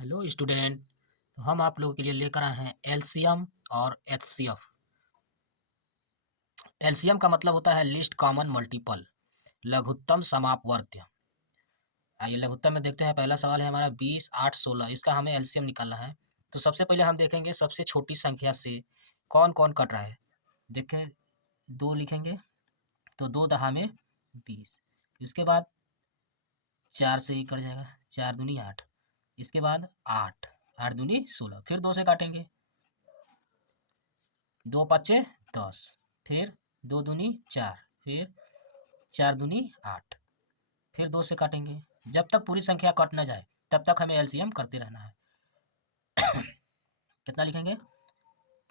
Hello student. तो हम आप लोगों के लिए लेकर आए हैं एलसीएम और एचसीएफ। एलसीएम का मतलब होता है लिस्ट कॉमन मल्टीपल, लघुत्तम समापवर्त्य। आइए लघुत्तम में देखते हैं। पहला सवाल है हमारा 20, 8, 16। इसका हमें एलसीएम निकालना है। तो सबसे पहले हम देखेंगे सबसे छोटी संख्या से कौन कौन कट रहा है। देखें, 2 लिखेंगे तो 2 दहा में 20। इसके बाद 4 से ही कट जाएगा, 4 दूनी 8। इसके बाद 8, 8 दूनी 16। फिर 2 से काटेंगे, 2 पच्चे 10। फिर 2 दूनी 4। फिर 4 दूनी 8। फिर 2 से काटेंगे। जब तक पूरी संख्या कट ना जाए तब तक हमें एलसीएम करते रहना है। कितना लिखेंगे?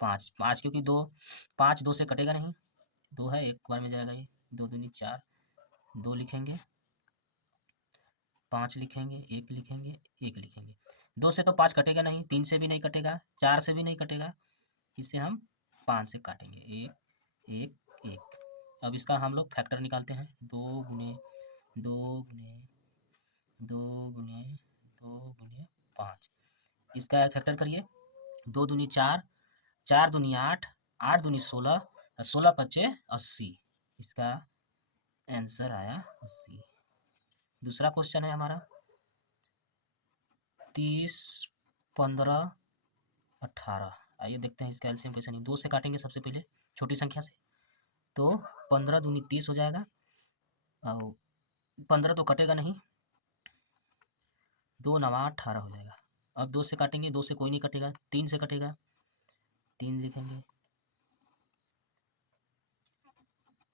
5, 5 क्योंकि 2, 5 2 से कटेगा नहीं। 2 है, एक बार में जाएगा ये। 2 दूनी 4, 2 लिखेंगे, 5 लिखेंगे, 1 लिखेंगे, 1 लिखेंगे। 2 से तो 5 कटेगा नहीं, 3 से भी नहीं कटेगा, 4 से भी नहीं कटेगा। इसे हम 5 से काटेंगे। 1, 1, 1। अब इसका हम लोग फैक्टर निकालते हैं। 2 गुने 2 गुने 2 गुने 2 गुने 5। इसका फैक्टर करिए। 2 दूनी 4, 4 दूनी 8, 8 दूनी 16, 16 पच्चे 80। इसका आंसर आया 80। दूसरा क्वेश्चन है हमारा 30, 15, 18। आइए देखते हैं इसका एलसीएम कैसे। नहीं, 2 से काटेंगे सबसे पहले छोटी संख्या से। तो 15 दूनी 30 हो जाएगा और 15 तो कटेगा नहीं, 2 नवा 18 हो जाएगा। अब 2 से काटेंगे, 2 से कोई नहीं कटेगा, 3 से कटेगा, 3 लिखेंगे।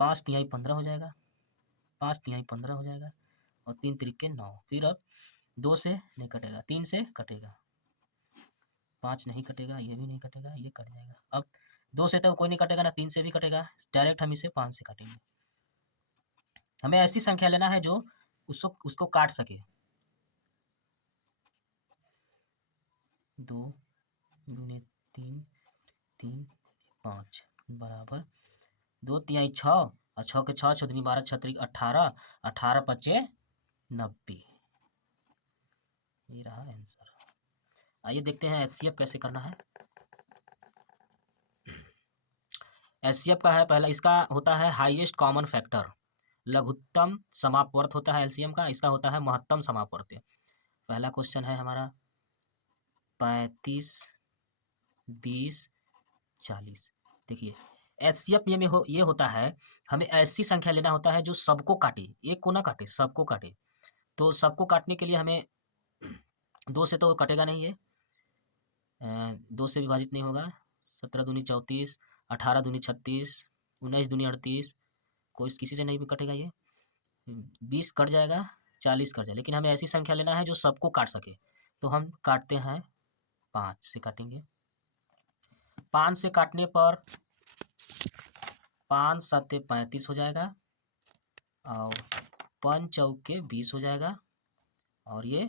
5 तिहाई 15 हो जाएगा, 5 तिहाई 15 हो जाएगा और 3 तिरिके 9। फिर अब 2 से नहीं कटेगा, 3 से कटेगा, 5 नहीं कटेगा, ये भी नहीं कटेगा, ये कट जाएगा। अब 2 से तो कोई नहीं कटेगा ना, 3 से भी कटेगा, डायरेक्ट हम इसे 5 से काटेंगे। हमें ऐसी संख्या लेना है जो उसको काट सके। 2 दूनी 3, 3 5 बराबर 2 तिहाई 6 और 6 के 6, 6 दूनी 12, 6 तिरिक 18, 18 पच्चे 90। ये रहा आंसर। आइए देखते हैं एचसीएफ कैसे करना है। एचसीएफ का है पहला, इसका होता है हाईएस्ट कॉमन फैक्टर। लघुत्तम समापवर्त होता है एलसीएम का, इसका होता है महत्तम समापवर्त। पहला क्वेश्चन है हमारा 35, 20, 40। देखिए एचसीएफ ये होता है, हमें ऐसी संख्या लेना होता है जो सबको काटे, एक को ना काटे, सबको काटे। तो सबको काटने के लिए हमें 2 से तो कटेगा नहीं, ये 2 से विभाजित नहीं होगा। 17 दूनी 34, 18 दूनी 36, 19 दूनी 38, कोई किसी से नहीं भी कटेगा ये। 20 कट जाएगा, 40 कट जाएगा, लेकिन हमें ऐसी संख्या लेना है जो सबको काट सके। तो हम काटते हैं, 5 से काटेंगे। 5 से काटने पर 5 सत्ते 35 हो जाएगा और 5 चौके 20 हो जाएगा और ये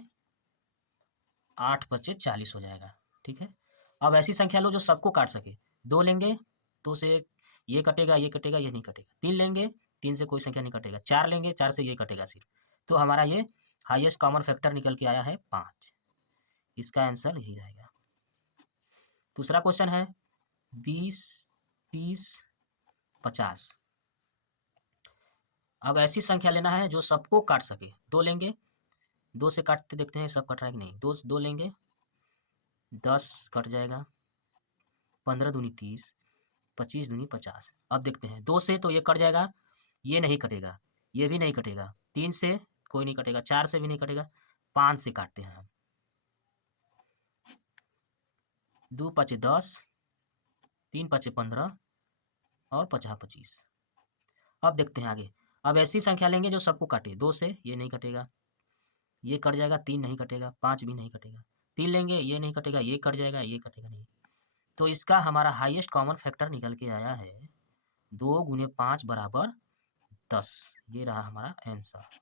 8 पच्चे 40 हो जाएगा। ठीक है, अब ऐसी संख्या लो जो सबको काट सके। 2 लेंगे, 2 से ये कटेगा, ये कटेगा, ये नहीं कटेगा। 3 लेंगे, 3 से कोई संख्या नहीं कटेगा। 4 लेंगे, 4 से ये कटेगा सिर्फ। तो हमारा ये हाईएस्ट कॉमन फैक्टर निकल के आया है 5। इसका आंसर यही रहेगा। दूसरा क्वेश्चन है 20, 30, 50। अब ऐसी संख्या लेना है जो सबको काट सके। 2 लेंगे, 2 से काटते देखते हैं सब कट रहा है कि नहीं। 2 लेंगे, 10 कट जाएगा, 15 दूनी 30, 25 दूनी 50। अब देखते हैं 2 से तो ये कट जाएगा, ये नहीं कटेगा, ये भी नहीं कटेगा। 3 से कोई नहीं कटेगा, 4 से भी नहीं कटेगा। 5 से काटते हैं हम। 2 पचे 10, 3 पचे 15 और 50 25। अब देखते हैं आगे। अब ऐसी संख्या लेंगे जो सबको काटे। 2 से ये नहीं कटेगा, ये कट जाएगा, 3 नहीं कटेगा, 5 भी नहीं कटेगा। 3 लेंगे, ये नहीं कटेगा, ये कट जाएगा, ये कटेगा नहीं। तो इसका हमारा हाईएस्ट कॉमन फैक्टर निकल के आया है 2 गुने 5 बराबर 10। ये रहा हमारा आंसर।